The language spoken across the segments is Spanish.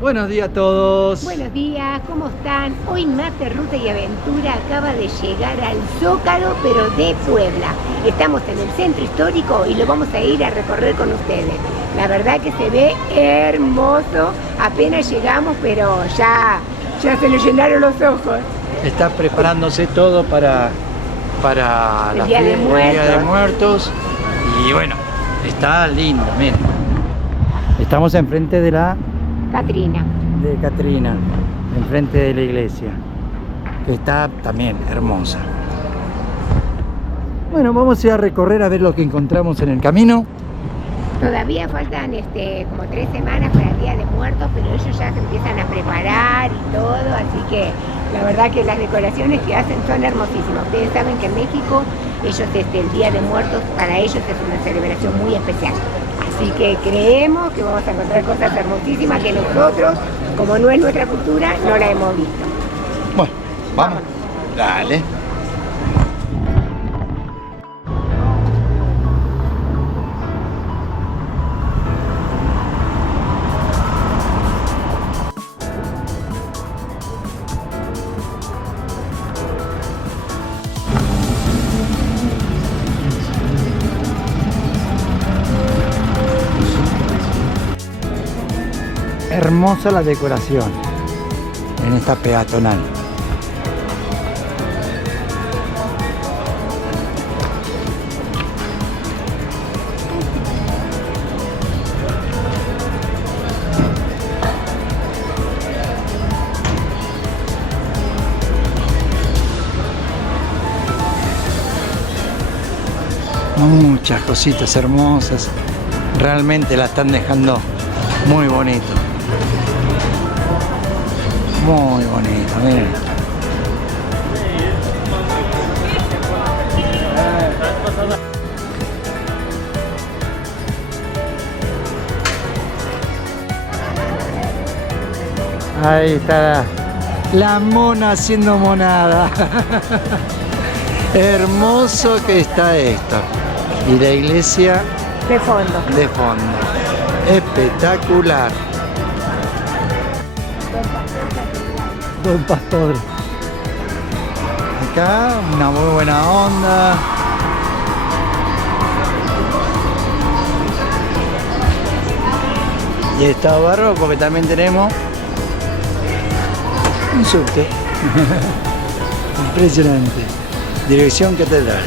Buenos días a todos. Buenos días, ¿cómo están? Hoy Mate, Ruta y Aventura acaba de llegar al Zócalo, pero de Puebla. Estamos en el centro histórico y lo vamos a ir a recorrer con ustedes. La verdad que se ve hermoso. Apenas llegamos, pero ya se le llenaron los ojos. Está preparándose todo para El Día de Muertos. Y bueno, está lindo, miren. Estamos enfrente de la Catrina, enfrente de la iglesia, que está también hermosa. Bueno, vamos a ir a recorrer a ver lo que encontramos en el camino. Todavía faltan como 3 semanas para el Día de Muertos, pero ellos ya se empiezan a preparar y todo, así que la verdad que las decoraciones que hacen son hermosísimas. Ustedes saben que en México ellos el Día de Muertos para ellos es una celebración muy especial. Así que creemos que vamos a encontrar cosas hermosísimas que nosotros, como no es nuestra cultura, no la hemos visto. Bueno, vamos. Dale. Hermosa la decoración en esta peatonal. Muchas cositas hermosas, realmente la están dejando muy bonito. Muy bonito, miren. Ahí está la mona haciendo monada. Hermoso que está esto. Y la iglesia De fondo. de fondo. Espectacular. Don Pastor. Acá una muy buena onda. Y estado barroco que también tenemos un subte. Impresionante. Dirección Catedral.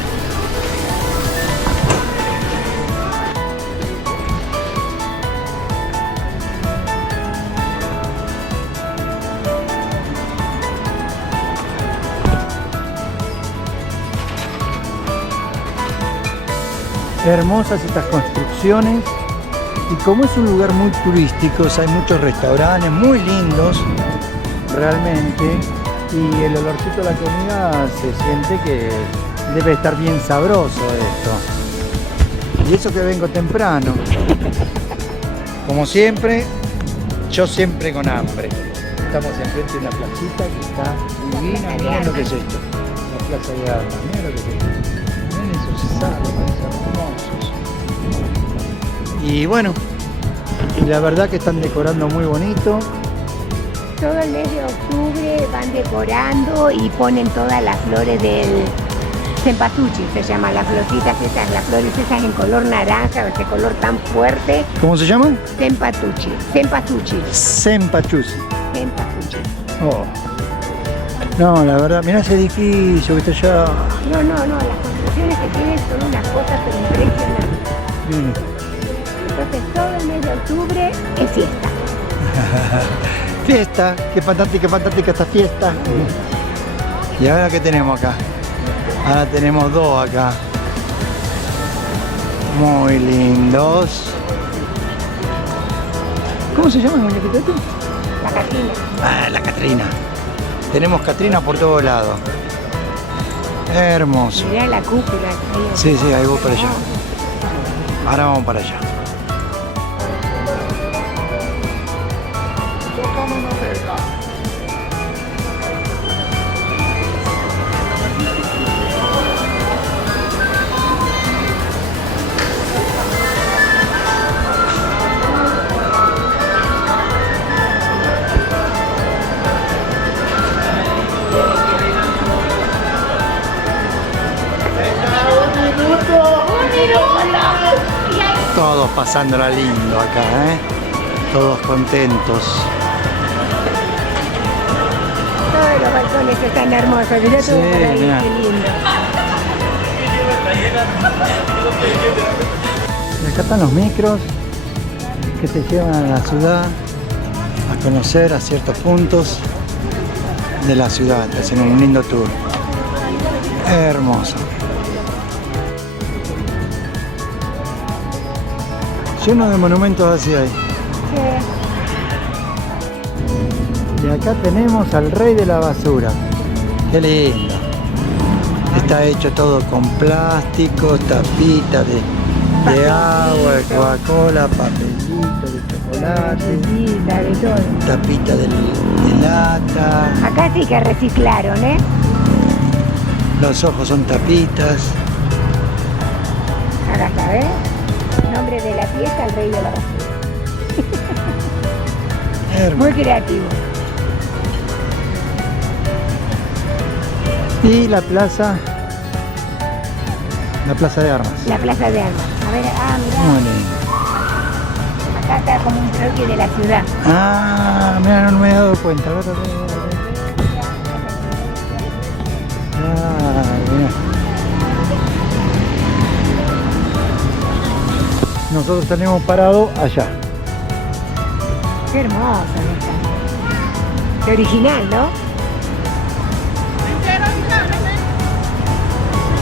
Hermosas estas construcciones, y como es un lugar muy turístico, hay muchos restaurantes muy lindos realmente, y el olorcito de la comida se siente que debe estar bien sabroso esto. Y eso que vengo temprano, como siempre, yo siempre con hambre. Estamos enfrente de una placita que está divina. Miren lo que es esto, la plaza de armas, miren lo que es esto. Miren esos árboles hermosos. Y bueno, y la verdad que están decorando muy bonito. Todo el mes de octubre van decorando y ponen todas las flores del cempasúchil, se llama, las florcitas esas, las flores esas en color naranja, ese color tan fuerte. ¿Cómo se llaman? Cempasúchil. Cempasúchil. Cempasúchil. Oh. No, la verdad, mirá ese edificio que está allá. No, las construcciones que tienen son unas cosas pero impresionantes. Bien. Entonces todo el mes de octubre es fiesta. Fiesta, qué fantástica esta fiesta. Y ahora qué tenemos acá. Ahora tenemos dos acá. Muy lindos. ¿Cómo se llama el muñequito este? La Catrina. Ah, la Catrina. Tenemos Catrina por todos lados. Hermoso. Mirá la cúpula. Sí, ahí voy para allá. Ahora vamos para allá. pasándola lindo acá, ¿eh? Todos contentos. Todos los balcones están hermosos, mirá todo por ahí, mirá. qué lindo. Y acá están los micros que te llevan a la ciudad a conocer a ciertos puntos de la ciudad, te hacen un lindo tour. Hermoso. Lleno de monumentos así hay. Sí. Y acá tenemos al rey de la basura. Qué lindo. Está hecho todo con plásticos, tapitas de agua, de Coca-Cola, papelito de chocolate, Tapita, de todo. tapita de lata. Acá sí que reciclaron, ¿eh? Los ojos son tapitas. Acá está, ¿ves? Nombre de la fiesta, el rey de la basura. Hermoso. Muy creativo. Y la plaza de armas. La plaza de armas. A ver, Muy mirá. lindo. Acá está como un croquis de la ciudad. Ah, mira, no me he dado cuenta. A ver. Ah, mira. Nosotros tenemos parado allá. Qué hermosa esta. Qué original, ¿no?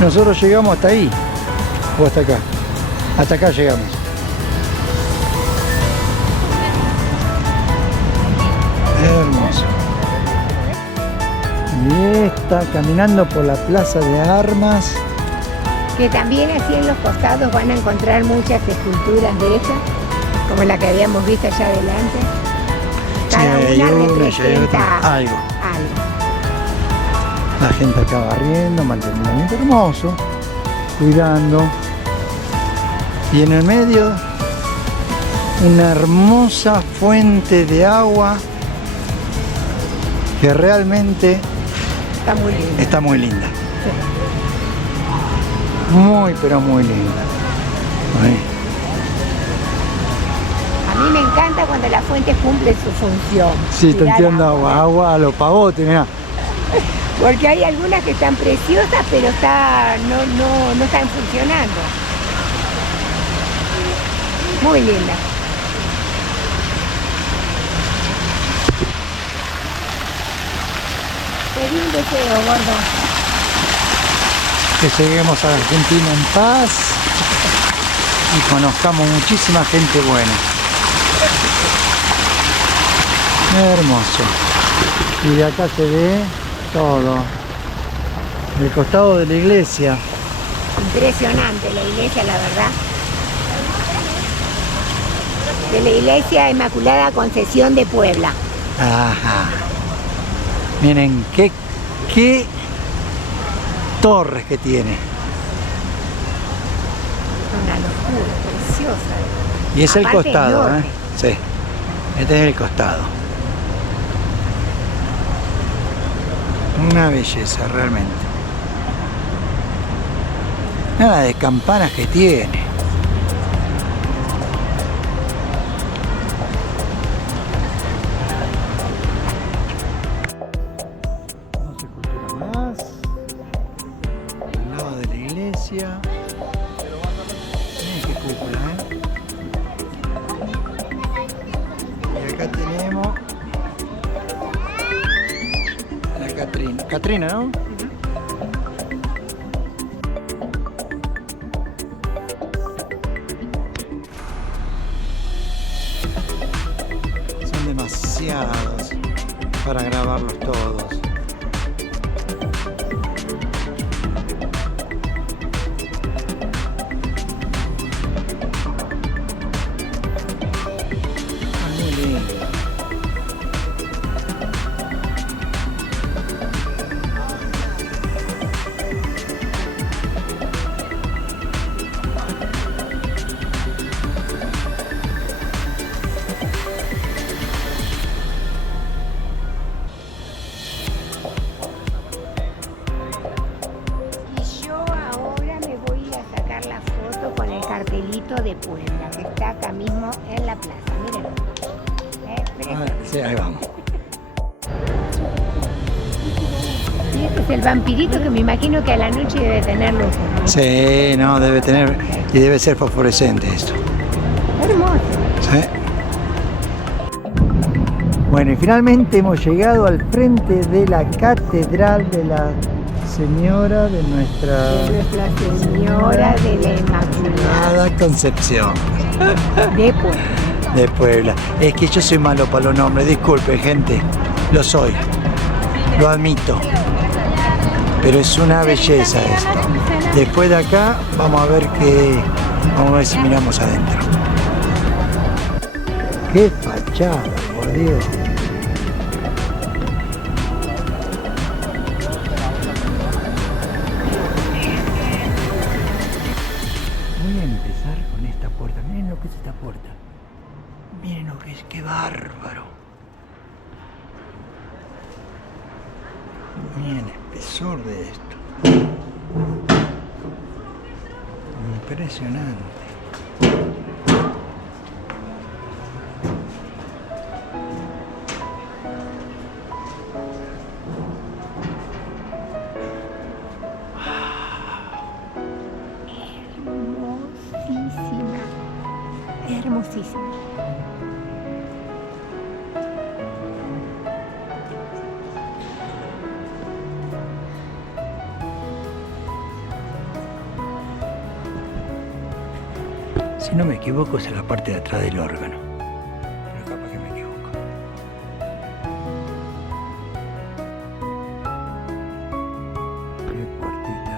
Nosotros llegamos hasta ahí. O hasta acá. Hasta acá llegamos. Hermoso. Y está caminando por la plaza de armas. Que también así en los costados van a encontrar muchas esculturas de esas, como la que habíamos visto allá adelante. Cada Sí, hay una una, y hay representa otra. Algo. algo. La gente acá barriendo, manteniendo un ambiente hermoso, cuidando. Y en el medio, una hermosa fuente de agua que realmente Está muy lindo. está muy linda. Muy, pero muy linda. Ahí. A mí me encanta cuando la fuente cumple su función. Sí, está tirar tirando agua a los pavotes, mirá. Porque hay algunas que están preciosas, pero no están funcionando. Muy linda. Pedí un deseo, gordo. Que lleguemos a Argentina en paz y conozcamos muchísima gente buena. Hermoso. Y de acá se ve todo. El costado de la iglesia. Impresionante la iglesia, la verdad. De la iglesia Inmaculada Concepción de Puebla. Ajá. Miren qué torres que tiene. Una locura, preciosa. Y es el Aparte, costado, enorme. Sí. Este es el costado. Una belleza realmente. Nada de campanas que tiene. Vamos a escultura más. Al lado de la iglesia. Miren qué cúpula, Y acá tenemos la Catrina. Catrina, ¿no? Son demasiados para grabarlos todos. Muy lindo. Sí, ahí vamos. Y este es el vampirito que me imagino que a la noche debe tener luz. Sí, no, debe tener, y debe ser fosforescente esto. Hermoso. Sí. Bueno, y finalmente hemos llegado al frente de la catedral de la Señora de Nuestra Señora de la Inmaculada Concepción de Puebla. de Puebla. Es que yo soy malo para los nombres, disculpen gente, lo soy, lo admito, pero es una belleza esto. Después de acá vamos a ver si miramos adentro. ¡Qué fachada, por Dios! Voy a empezar con esta puerta. Miren lo que es esta puerta. Miren lo que es, qué bárbaro. Miren el espesor de esto. Impresionante. Hermosísima. Si no me equivoco, es en la parte de atrás del órgano. Pero capaz que me equivoco. Qué puertita.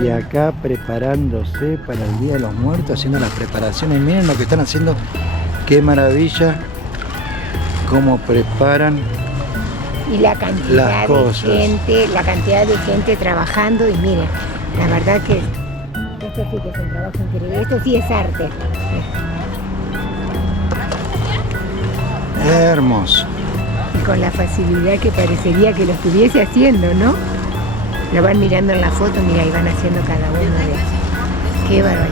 Y acá preparándose para el Día de los Muertos, haciendo las preparaciones. Miren lo que están haciendo, qué maravilla, cómo preparan y la cantidad de gente trabajando. Y miren, la verdad que esto sí que es un trabajo increíble, esto sí es arte. Hermoso. Y con la facilidad que parecería que lo estuviese haciendo, ¿no? Lo van mirando en la foto, mira, y van haciendo cada uno de ellos. Qué barbaridad.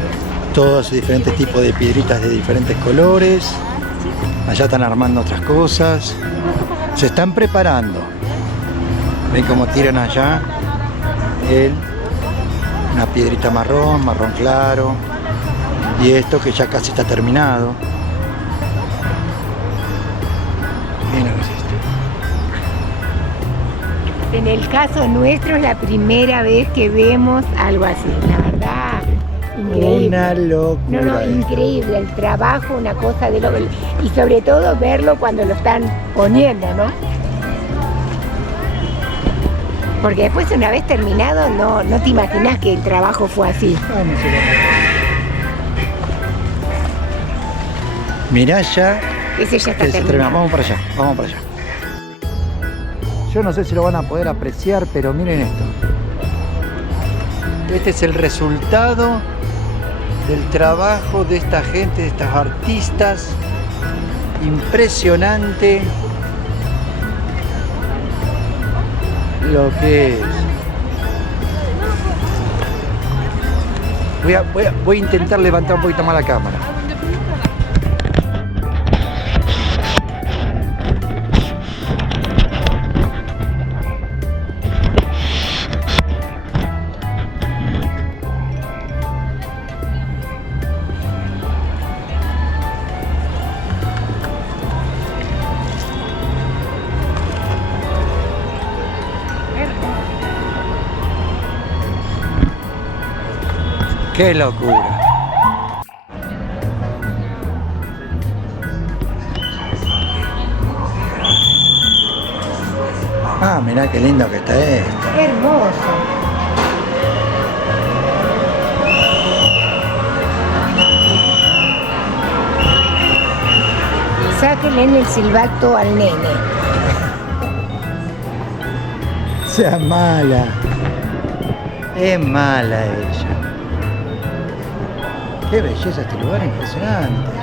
Todos diferentes tipos de piedritas de diferentes colores. Allá están armando otras cosas. Se están preparando. Ven cómo tiran allá una piedrita marrón claro. Y esto que ya casi está terminado. Miren lo que es esto. En el caso nuestro es la primera vez que vemos algo así, la verdad, increíble. Una locura. No, increíble, el trabajo, una cosa de loco. Y sobre todo verlo cuando lo están poniendo, ¿no? Porque después, una vez terminado, no te imaginas que el trabajo fue así. Mirá ya. Ese ya está terminado. Vamos para allá, vamos para allá. Yo no sé si lo van a poder apreciar, pero miren esto. Este es el resultado del trabajo de esta gente, de estas artistas. Impresionante lo que es. Voy a intentar levantar un poquito más la cámara. ¡Qué locura! Ah, mirá qué lindo que está esto. Hermoso. Sáquenle el silbato al nene. Sea mala. Es mala ella. Qué belleza este lugar, impresionante.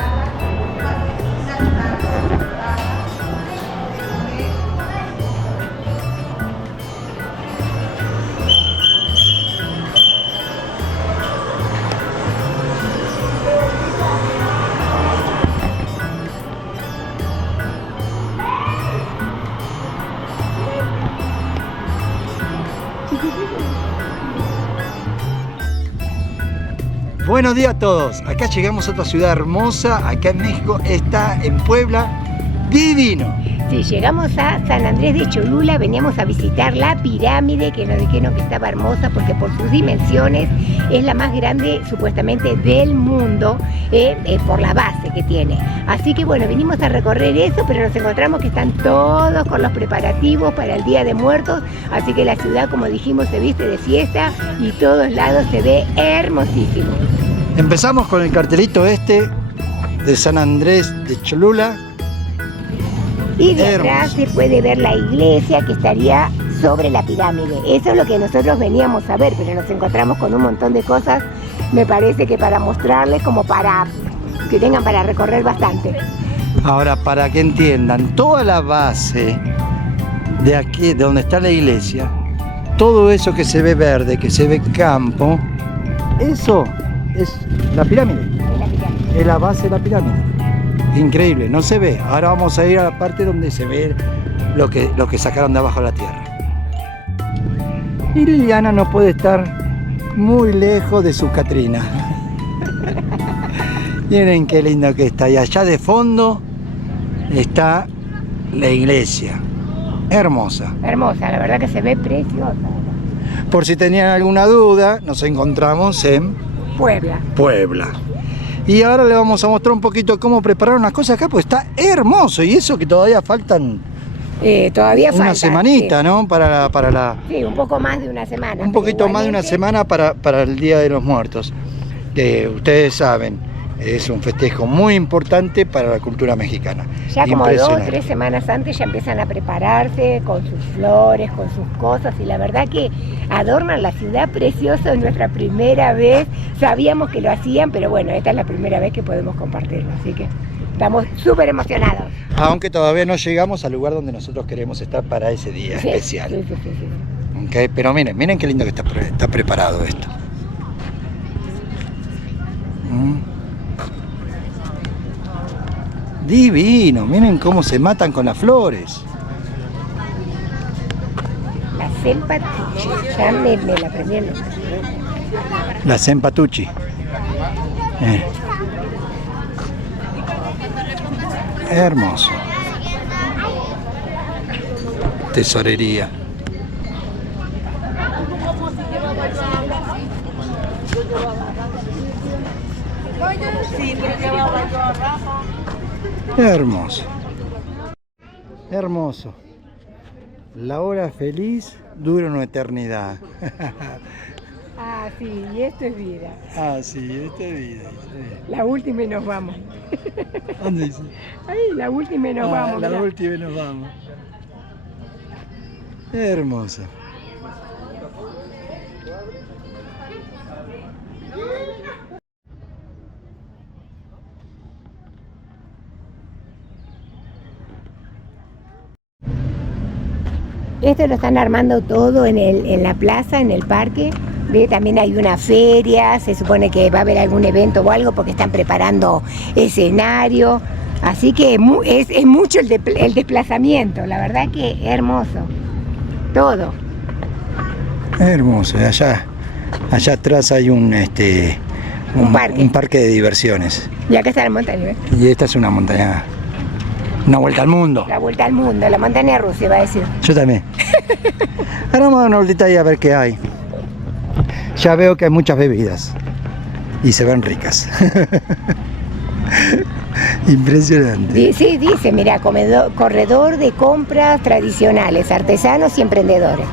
Buenos días a todos, acá llegamos a otra ciudad hermosa, acá en México, está en Puebla, divino. Sí, llegamos a San Andrés de Cholula, veníamos a visitar la pirámide, que nos dijeron que estaba hermosa porque por sus dimensiones es la más grande supuestamente del mundo, por la base que tiene. Así que bueno, vinimos a recorrer eso, pero nos encontramos que están todos con los preparativos para el Día de Muertos, así que la ciudad, como dijimos, se viste de fiesta y todos lados se ve hermosísimo. Empezamos con el cartelito este de San Andrés de Cholula. Y de atrás se puede ver la iglesia que estaría sobre la pirámide. Eso es lo que nosotros veníamos a ver, pero nos encontramos con un montón de cosas, me parece que para mostrarles, como para que tengan para recorrer bastante. Ahora, para que entiendan, toda la base de aquí, de donde está la iglesia, todo eso que se ve verde, que se ve campo, eso es la pirámide. Es la base de la pirámide. Increíble, no se ve. Ahora vamos a ir a la parte donde se ve lo que sacaron de abajo de la tierra. Y Liliana no puede estar muy lejos de su Catrina. Miren qué lindo que está. Y allá de fondo está la iglesia. Hermosa. Hermosa, la verdad que se ve preciosa. Por si tenían alguna duda, nos encontramos en Puebla. Y ahora le vamos a mostrar un poquito cómo preparar unas cosas acá, pues está hermoso. Y eso que todavía faltan una semanita, sí, ¿no? Para la... Sí, un poco más de una semana. Un poquito más de una semana para el Día de los Muertos. Ustedes saben, es un festejo muy importante para la cultura mexicana. Ya como 2 o 3 semanas antes ya empiezan a prepararse con sus flores, con sus cosas, y la verdad que adornan la ciudad preciosa. Es nuestra primera vez, sabíamos que lo hacían, pero bueno, esta es la primera vez que podemos compartirlo, así que estamos súper emocionados. Aunque todavía no llegamos al lugar donde nosotros queremos estar para ese día especial. Sí. Okay, pero miren qué lindo que está preparado esto. Divino, miren cómo se matan con las flores. La Cempatuchi, ya me la aprendí el nombre. La Cempatuchi. Hermoso. Tesorería. Hermoso. Hermoso. La hora feliz dura una eternidad. Ah, sí, y esto es vida. Ah, sí, esto es vida. La última y nos vamos. ¿Dónde dice? Ahí, la última y nos vamos. La mirá. última y nos vamos. Hermoso. Esto lo están armando todo en la plaza, en el parque. ¿Ve? También hay una feria, se supone que va a haber algún evento o algo porque están preparando escenario. Así que es mucho el desplazamiento, la verdad que hermoso. Todo. Hermoso. Allá atrás hay un parque de diversiones. Y acá está la montaña, ¿ves? Y esta es una montaña. Una vuelta al mundo. La vuelta al mundo, la montaña rusa, va a decir. Yo también. Ahora vamos a dar una vueltita ahí a ver qué hay. Ya veo que hay muchas bebidas. Y se ven ricas. Impresionante. Sí, dice, mira, corredor de compras tradicionales, artesanos y emprendedores.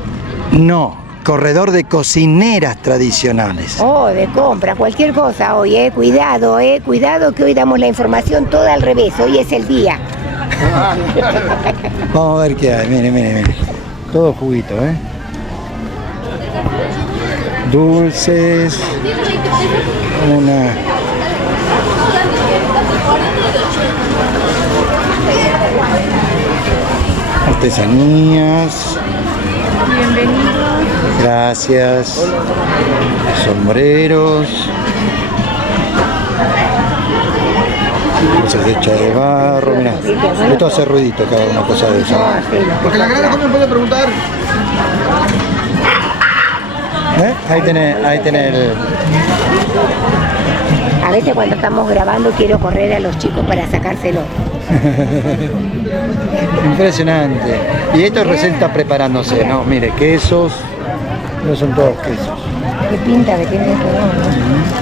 No, corredor de cocineras tradicionales. Oh, de compras, cualquier cosa hoy, cuidado que hoy damos la información toda al revés, hoy es el día. Vamos a ver qué hay, miren. Todo juguito, Dulces. Artesanías. Bienvenidos. Gracias. Sombreros. Cosas hechas de barro, mirá. Esto hace ruidito cada una cosa de eso. Porque la gran ¿cómo me puede preguntar? Ahí tenés el... A veces cuando estamos grabando quiero correr a los chicos para sacárselo. Impresionante. Y esto recién está preparándose, ¿no? Mire, quesos. No son todos quesos. Qué pinta que tiene esto, ¿no?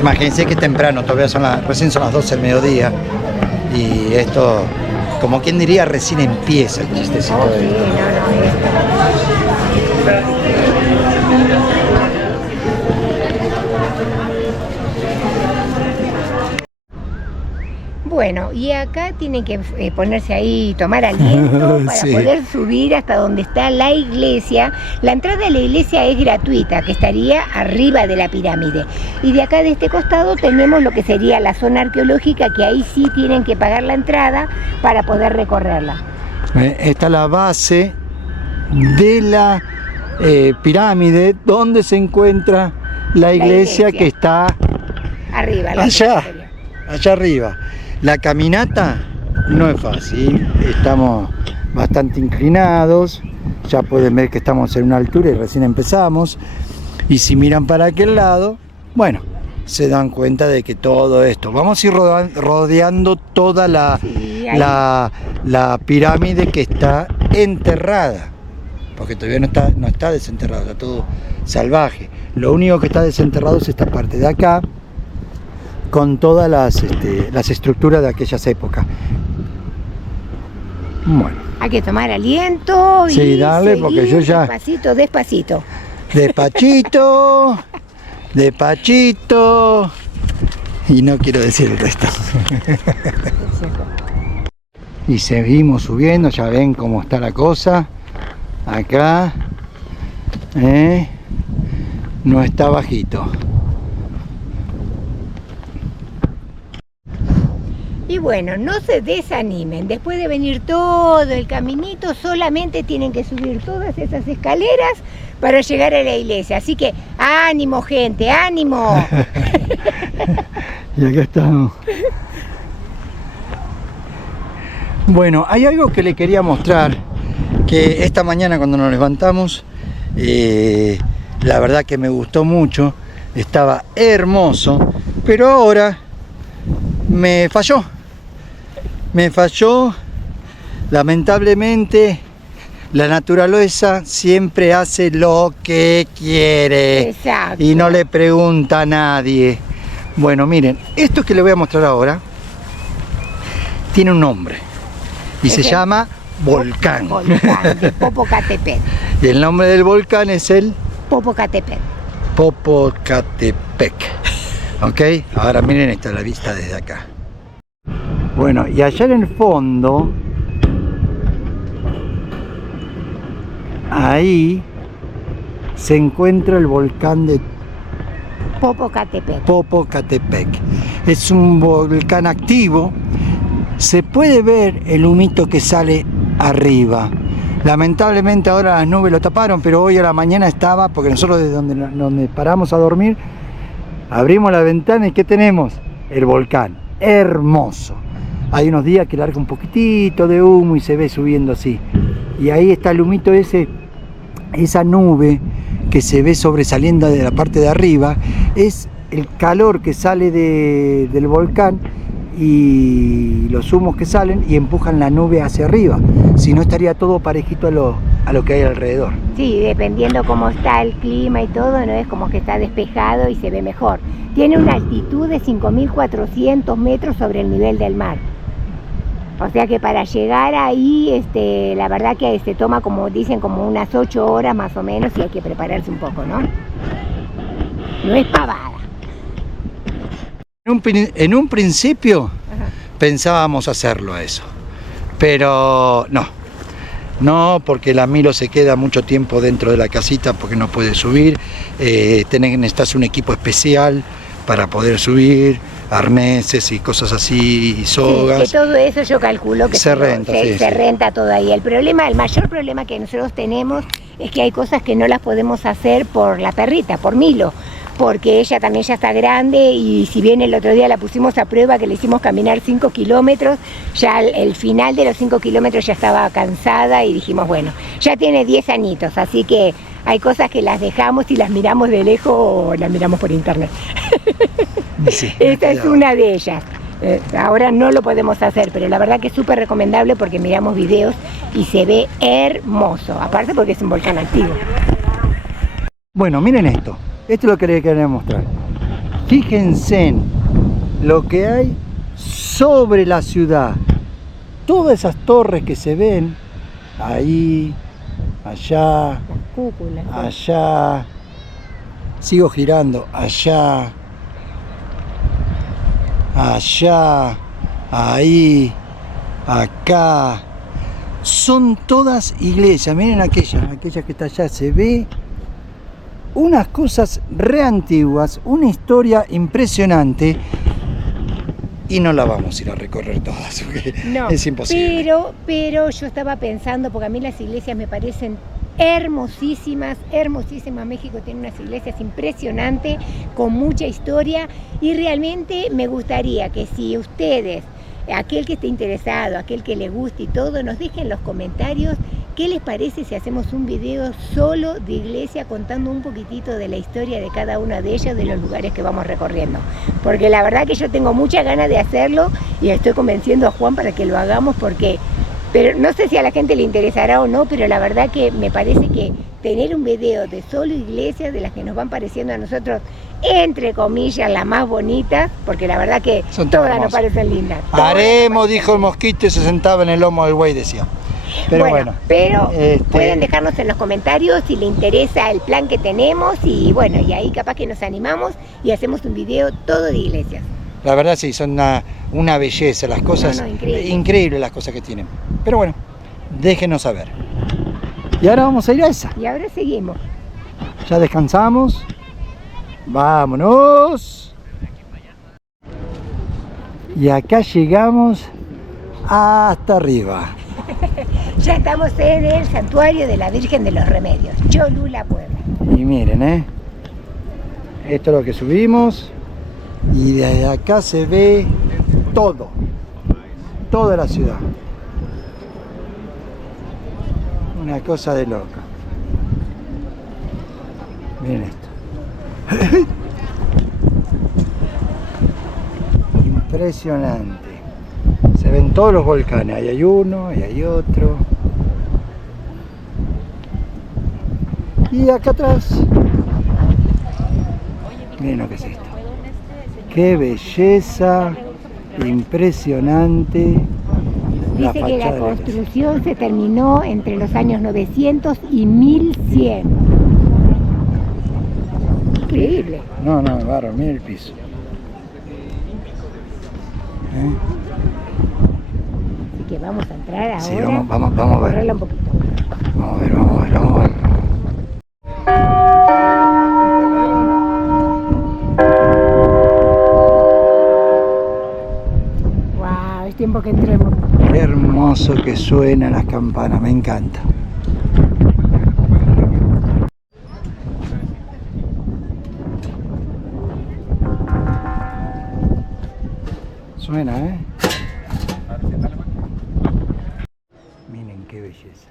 Imagínense que es temprano, todavía recién son las 12 del mediodía. Y esto, como quien diría, recién empieza el chistecito. Oh, sí, Bueno, y acá tienen que ponerse ahí, tomar aliento para poder subir hasta donde está la iglesia. La entrada a la iglesia es gratuita, que estaría arriba de la pirámide. Y de acá, de este costado, tenemos lo que sería la zona arqueológica, que ahí sí tienen que pagar la entrada para poder recorrerla. Está la base de la pirámide, donde se encuentra la iglesia que está arriba, allá arriba. La caminata no es fácil, estamos bastante inclinados, ya pueden ver que estamos en una altura y recién empezamos, y si miran para aquel lado, bueno, se dan cuenta de que todo esto, vamos a ir rodeando toda la pirámide que está enterrada, porque todavía no está desenterrado, está todo salvaje. Lo único que está desenterrado es esta parte de acá, con todas las estructuras de aquellas épocas. Bueno. Hay que tomar aliento y sí, dale, porque yo ya... Despacito. Despachito. de Pachito. Y no quiero decir el resto. Y seguimos subiendo, ya ven cómo está la cosa. Acá no está bajito. Y bueno, no se desanimen, después de venir todo el caminito, solamente tienen que subir todas esas escaleras para llegar a la iglesia. Así que, ánimo gente, ánimo. Y acá estamos. Bueno, hay algo que le quería mostrar, que esta mañana cuando nos levantamos, la verdad que me gustó mucho, estaba hermoso, pero ahora me falló. Me falló, lamentablemente, la naturaleza siempre hace lo que quiere. Exacto. Y no le pregunta a nadie. Bueno, miren, esto que les voy a mostrar ahora tiene un nombre y se llama volcán. Volcán de Popocatépetl. Y el nombre del volcán es el Popocatépetl. Popocatépetl. ¿Ok? Ahora miren esta la vista desde acá. Bueno, y allá en el fondo, ahí se encuentra el volcán de Popocatépetl. Es un volcán activo. Se puede ver el humito que sale arriba. Lamentablemente ahora las nubes lo taparon, pero hoy a la mañana estaba, porque nosotros desde donde paramos a dormir, abrimos la ventana y ¿qué tenemos? El volcán, hermoso. Hay unos días que larga un poquitito de humo y se ve subiendo así. Y ahí está el humito ese, esa nube que se ve sobresaliendo de la parte de arriba, es el calor que sale del volcán y los humos que salen y empujan la nube hacia arriba. Si no, estaría todo parejito a lo que hay alrededor. Sí, dependiendo cómo está el clima y todo, no es como que está despejado y se ve mejor. Tiene una altitud de 5.400 metros sobre el nivel del mar. O sea que para llegar ahí, la verdad que toma, como dicen, como unas 8 horas más o menos y hay que prepararse un poco, ¿no? No es pavada. En un principio Ajá. pensábamos hacerlo eso, pero no, porque la Milo se queda mucho tiempo dentro de la casita porque no puede subir, necesitas un equipo especial para poder subir, arneses y cosas así, y sogas. Sí, que todo eso yo calculo que se renta, se renta todo ahí. El mayor problema que nosotros tenemos es que hay cosas que no las podemos hacer por la perrita, por Milo, porque ella también ya está grande y si bien el otro día la pusimos a prueba, que le hicimos caminar 5 kilómetros, ya el final de los 5 kilómetros ya estaba cansada y dijimos, bueno, ya tiene 10 añitos, así que hay cosas que las dejamos y las miramos de lejos o las miramos por internet. Sí, esta es una de ellas. Ahora no lo podemos hacer, pero la verdad que es súper recomendable porque miramos videos y se ve hermoso, aparte porque es un volcán activo. Bueno, miren esto. Esto es lo que les quería mostrar. Fíjense en lo que hay sobre la ciudad. Todas esas torres que se ven ahí, allá, Las cúpulas. allá, sigo girando, allá, ahí, acá. Son todas iglesias. Miren aquella que está allá, se ve unas cosas re antiguas, una historia impresionante, y no la vamos a ir a recorrer todas, porque No, es imposible. pero yo estaba pensando, porque a mí las iglesias me parecen hermosísimas. México tiene unas iglesias impresionantes, con mucha historia, y realmente me gustaría que si ustedes, aquel que esté interesado, aquel que le guste y todo, nos dejen en los comentarios qué les parece si hacemos un video solo de iglesia contando un poquitito de la historia de cada una de ellas, de los lugares que vamos recorriendo. Porque la verdad que yo tengo muchas ganas de hacerlo y estoy convenciendo a Juan para que lo hagamos pero no sé si a la gente le interesará o no, pero la verdad que me parece que tener un video de solo iglesias, de las que nos van pareciendo a nosotros, entre comillas, las más bonitas, porque la verdad que Son todas hermosas. nos parecen lindas. Haremos, dijo el mosquito y se sentaba en el lomo del buey, decía. Pero bueno, pero pueden dejarnos en los comentarios si les interesa el plan que tenemos y bueno, y ahí capaz que nos animamos y hacemos un video todo de iglesias. La verdad sí, son una belleza las cosas, increíble las cosas que tienen. Pero bueno, déjenos saber. Y ahora vamos a ir a esa. Y ahora seguimos. Ya descansamos. ¡Vámonos! Y acá llegamos hasta arriba. Ya estamos en el santuario de la Virgen de los Remedios, Cholula, Puebla. Y miren, esto es lo que subimos. Y desde acá se ve todo. Toda la ciudad. Una cosa de loca. Miren esto. Impresionante. Se ven todos los volcanes. Ahí hay uno, y hay otro. Y acá atrás. Miren lo que es esto. Qué belleza. Impresionante. Dice que la construcción se terminó entre los años 900 y 1100. Increíble. No, barro, mira el piso. Así que vamos a entrar ahora. Sí, vamos a ver. Correrla un poquito. Vamos a ver. Wow, es tiempo que entremos. Qué hermoso que suenan las campanas, me encanta. Suena, Miren qué belleza.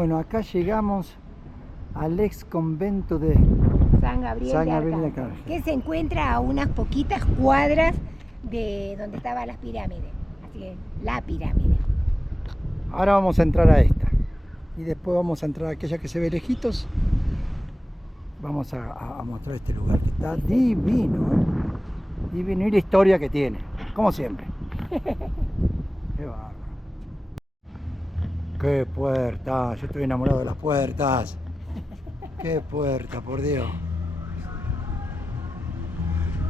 Bueno, acá llegamos al ex convento de San Gabriel, San de Gabriel de Arcángel, Arcángel. que se encuentra a unas poquitas cuadras de donde estaban las pirámides. Así que la pirámide. Ahora vamos a entrar a esta. Y después vamos a entrar a aquella que se ve lejitos. Vamos a mostrar este lugar que está divino, ¿eh? Divino. Y la historia que tiene, como siempre. Qué bárbaro. Qué puerta. Yo estoy enamorado de las puertas. Qué puerta, por Dios.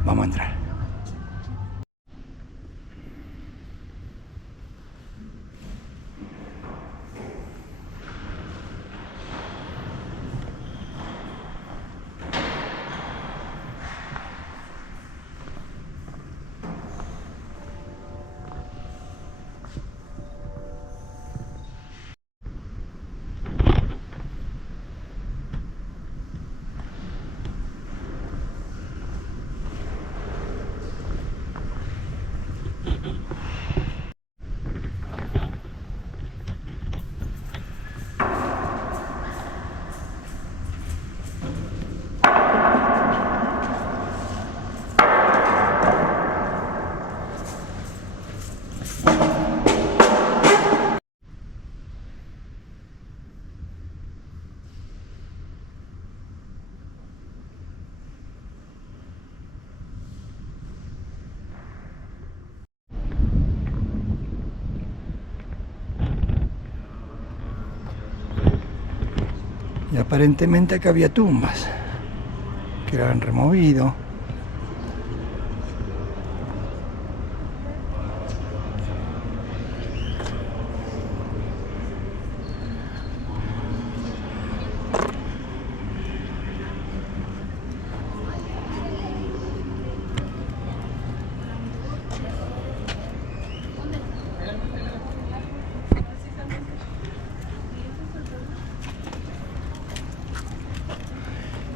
Vamos a entrar. Y aparentemente acá había tumbas que la han removido.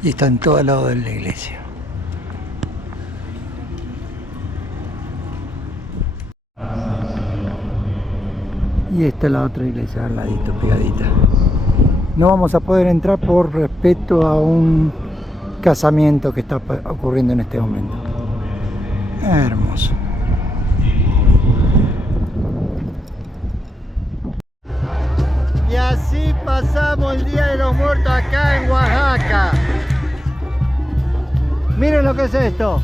Y están todos al lado de la iglesia. Y esta es la otra iglesia al ladito, pegadita. No vamos a poder entrar por respeto a un casamiento que está ocurriendo en este momento. Hermoso. Y así pasamos el Día de los Muertos acá en Oaxaca. Miren lo que es esto.